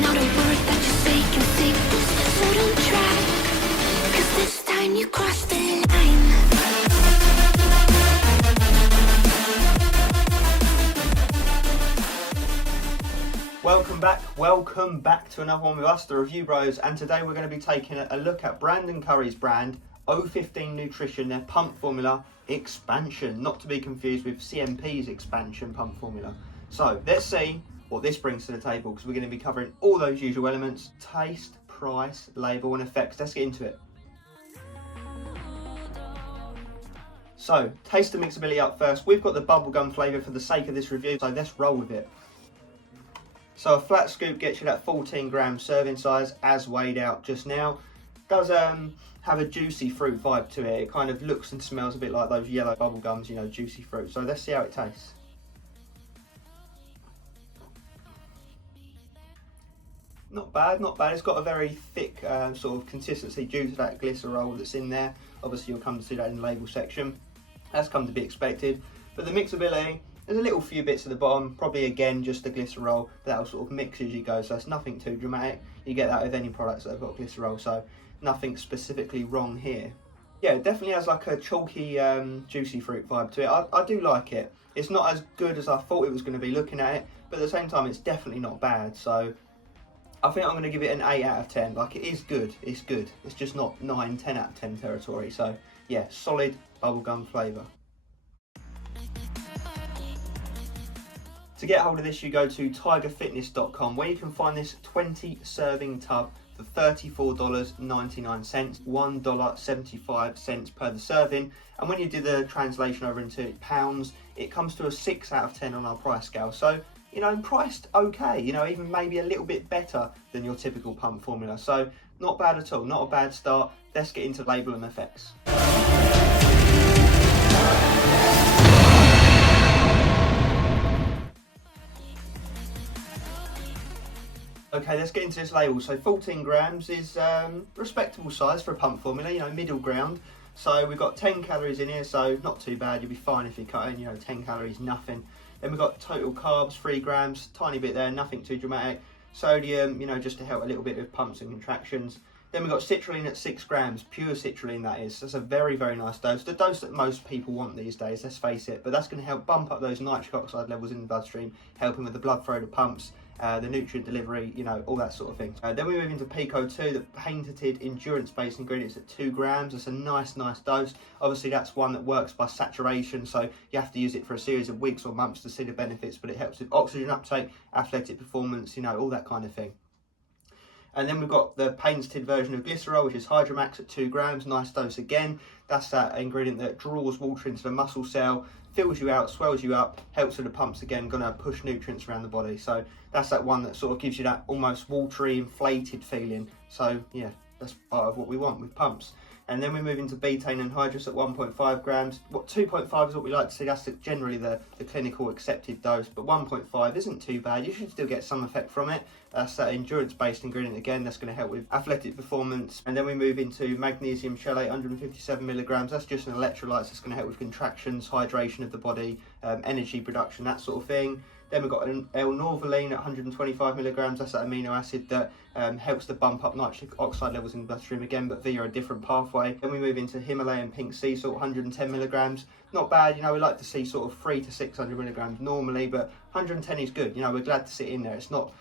Not a word that you say can save this, so don't try, 'cause this time you crossed the line. Welcome back to another one with us, the Review Bros, and today we're going to be taking a look at Brandon Curry's brand, O15 Nutrition, their pump formula expansion, not to be confused with CMP's expansion pump formula. So let's see what this brings to the table, because we're going to be covering all those usual elements: taste, price, label and effects. Let's get into it. So, taste and mixability up first. We've got the bubblegum flavour for the sake of this review, so let's roll with it. So a flat scoop gets you that 14 gram serving size as weighed out just now. Does have a juicy fruit vibe to it. It kind of looks and smells a bit like those yellow bubble gums, you know, juicy fruit. So let's see how it tastes. Not bad, not bad. It's got a very thick sort of consistency due to that glycerol that's in there. Obviously you'll come to see that in the label section. That's come to be expected. But the mixability, there's a little few bits at the bottom, probably again just the glycerol, that'll sort of mix as you go, so it's nothing too dramatic. You get that with any products that have got glycerol, so nothing specifically wrong here. Yeah, it definitely has like a chalky, juicy fruit vibe to it. I do like it. It's not as good as I thought it was going to be looking at it, but at the same time it's definitely not bad, so I think I'm going to give it an 8 out of 10. Like, it is good, it's good. It's just not 9, 10 out of 10 territory, so yeah, solid bubblegum flavour. To get hold of this, you go to tigerfitness.com, where you can find this 20 serving tub for $34.99, $1.75 per the serving. And when you do the translation over into pounds, it comes to a 6 out of 10 on our price scale. So, you know, priced okay, you know, even maybe a little bit better than your typical pump formula. So not bad at all, not a bad start. Let's get into label and effects. Okay, let's get into this label. So 14 grams is respectable size for a pump formula, you know, middle ground. So we've got 10 calories in here, so not too bad. You'll be fine if you cut in, you know, 10 calories, nothing. Then we've got total carbs, 3 grams, tiny bit there, nothing too dramatic. Sodium, you know, just to help a little bit with pumps and contractions. Then we've got citrulline at 6 grams, pure citrulline that is. That's a very, very nice dose. The dose that most people want these days, let's face it. But that's going to help bump up those nitric oxide levels in the bloodstream, helping with the blood flow to pumps, the nutrient delivery, you know, all that sort of thing. Then we move into Pico 2, the patented endurance-based ingredients at 2 grams. That's a nice dose. Obviously, that's one that works by saturation, so you have to use it for a series of weeks or months to see the benefits, but it helps with oxygen uptake, athletic performance, you know, all that kind of thing. And then we've got the patented version of glycerol, which is Hydromax at 2 grams, nice dose again. That's that ingredient that draws water into the muscle cell, fills you out, swells you up, helps with the pumps again, gonna push nutrients around the body. So that's that one that sort of gives you that almost watery, inflated feeling. So yeah, that's part of what we want with pumps. And then we move into betaine anhydrous at 1.5 grams. 2.5 is what we like to see. That's generally the clinical accepted dose, but 1.5 isn't too bad. You should still get some effect from it. That's that endurance-based ingredient again. That's going to help with athletic performance. And then we move into magnesium chelate, 157 milligrams. That's just an electrolyte. That's going to help with contractions, hydration of the body, energy production, that sort of thing. Then we've got an L-norvaline at 125 milligrams. That's that amino acid that helps to bump up nitric oxide levels in the bloodstream again, but via a different pathway. Then we move into Himalayan pink sea salt, 110 milligrams. Not bad, you know, we like to see sort of 300 to 600 milligrams normally, but 110 is good. You know, we're glad to see it in there. It's not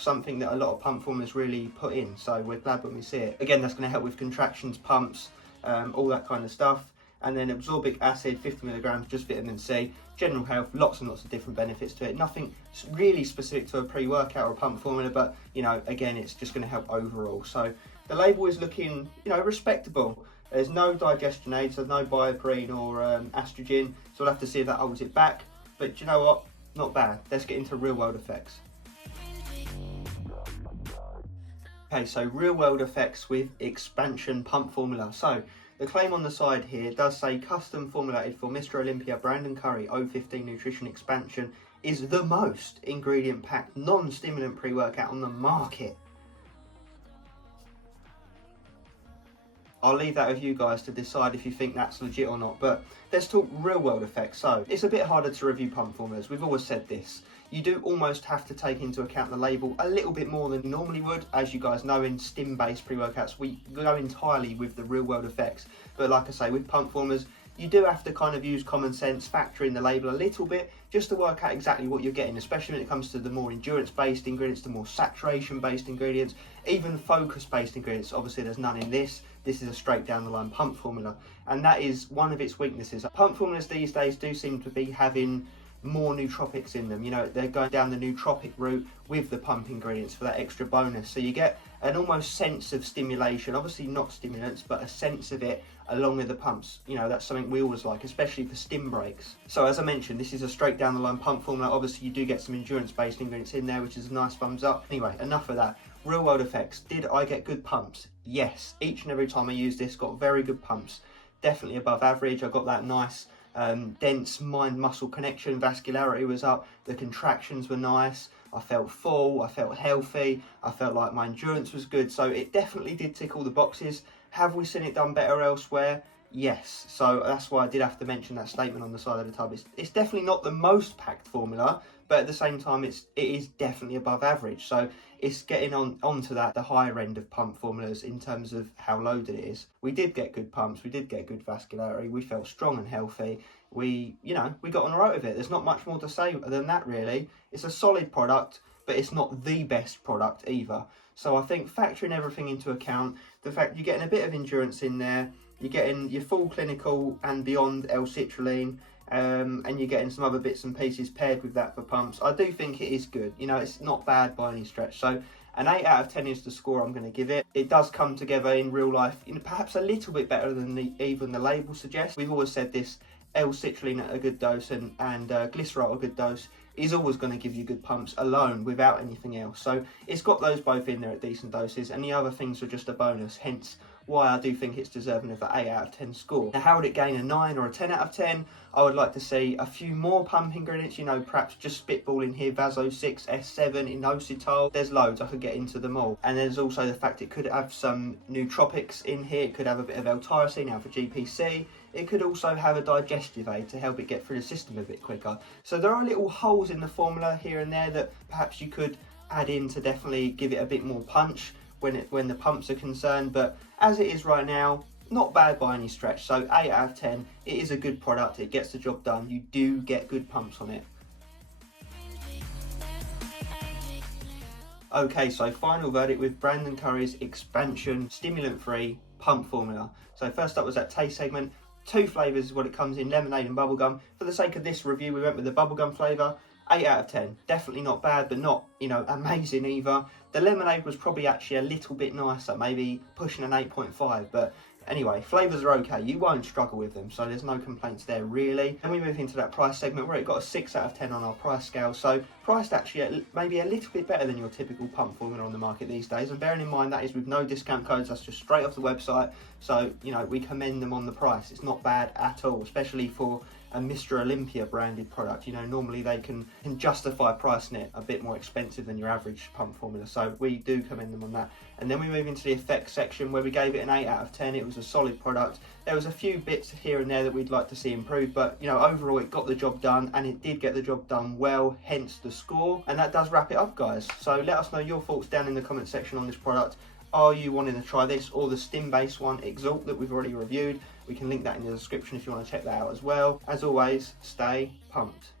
something that a lot of pump formulas really put in, so we're glad when we see it. Again, that's going to help with contractions, pumps, all that kind of stuff. And then absorbic acid, 50 milligrams, just vitamin C. General health, lots and lots of different benefits to it. Nothing really specific to a pre-workout or a pump formula, but, you know, again, it's just going to help overall. So the label is looking, you know, respectable. There's no digestion aids, so no bioperine or estrogen, so we'll have to see if that holds it back. But you know what? Not bad. Let's get into real-world effects. Okay, so real-world effects with expansion pump formula. So the claim on the side here does say custom formulated for Mr. Olympia Brandon Curry O15 Nutrition Expansion is the most ingredient packed non-stimulant pre-workout on the market. I'll leave that with you guys to decide if you think that's legit or not, but let's talk real world effects. So it's a bit harder to review pump formulas. We've always said this. you do almost have to take into account the label a little bit more than you normally would. As you guys know, in stim-based pre-workouts, we go entirely with the real world effects. But like I say, with pump formulas, you do have to kind of use common sense, factor in the label a little bit, just to work out exactly what you're getting, especially when it comes to the more endurance-based ingredients, the more saturation-based ingredients, even focus-based ingredients. Obviously, there's none in this. This is a straight down the line pump formula, and that is one of its weaknesses. Pump formulas these days do seem to be having more nootropics in them. You know, they're going down the nootropic route with the pump ingredients for that extra bonus. So you get an almost sense of stimulation, obviously not stimulants, but a sense of it along with the pumps. You know, that's something we always like, especially for stim breaks. So as I mentioned, this is a straight down the line pump formula. Obviously you do get some endurance based ingredients in there, which is a nice thumbs up. Anyway, enough of that. Real world effects. Did I get good pumps? Yes. Each and every time I used this, got very good pumps. Definitely above average. I got that nice dense mind-muscle connection. Vascularity was up. The contractions were nice. I felt full. I felt healthy. I felt like my endurance was good. So it definitely did tick all the boxes. Have we seen it done better elsewhere? Yes. So that's why I did have to mention that statement on the side of the tub. It's definitely not the most packed formula, but at the same time it is definitely above average. So it's getting onto that, the higher end of pump formulas in terms of how loaded it is. We did get good pumps, we did get good vascularity, we felt strong and healthy. We got on the road with it. There's not much more to say than that, really. It's a solid product, but it's not the best product either. So I think factoring everything into account, the fact you're getting a bit of endurance in there, you're getting your full clinical and beyond L-citrulline, and you're getting some other bits and pieces paired with that for pumps. I do think it is good. You know, it's not bad by any stretch. So an 8 out of 10 is the score I'm going to give it. It does come together in real life, perhaps a little bit better than even the label suggests. We've always said this, L-citrulline at a good dose and glycerol at a good dose is always going to give you good pumps alone without anything else. So it's got those both in there at decent doses, and the other things are just a bonus, hence why I do think it's deserving of that 8 out of 10 score. Now, how would it gain a 9 or a 10 out of 10? I would like to see a few more pump ingredients, you know, perhaps just spitballing here, Vaso6, S7, inositol. There's loads, I could get into them all. And there's also the fact it could have some nootropics in here. It could have a bit of L-tyrosine, alpha GPC. It could also have a digestive aid to help it get through the system a bit quicker. So there are little holes in the formula here and there that perhaps you could add in to definitely give it a bit more punch when the pumps are concerned, but as it is right now, not bad by any stretch. So 8 out of 10, it is a good product, it gets the job done, you do get good pumps on it. Okay, so final verdict with Brandon Curry's expansion stimulant-free pump formula. So first up was that taste segment. 2 flavours is what it comes in, lemonade and bubblegum. For the sake of this review, we went with the bubblegum flavour. 8 out of 10. Definitely not bad, but not, you know, amazing either. The lemonade was probably actually a little bit nicer, maybe pushing an 8.5, but anyway, flavours are okay. You won't struggle with them, so there's no complaints there, really. And we move into that price segment where it got a 6 out of 10 on our price scale, so priced actually at maybe a little bit better than your typical pump formula on the market these days. And bearing in mind that is with no discount codes, that's just straight off the website, so, you know, we commend them on the price. It's not bad at all, especially for a Mr. Olympia branded product. You know, normally they can justify pricing it a bit more expensive than your average pump formula, so we do commend them on that. And then we move into the effects section where we gave it an 8 out of 10. It was a solid product. There was a few bits here and there that we'd like to see improved, but you know, overall it got the job done, and it did get the job done well, hence the score. And that does wrap it up, guys. So let us know your thoughts down in the comment section on this product. Are you wanting to try this or the stim-based one, Exalt, that we've already reviewed? We can link that in the description if you want to check that out as well. As always, stay pumped.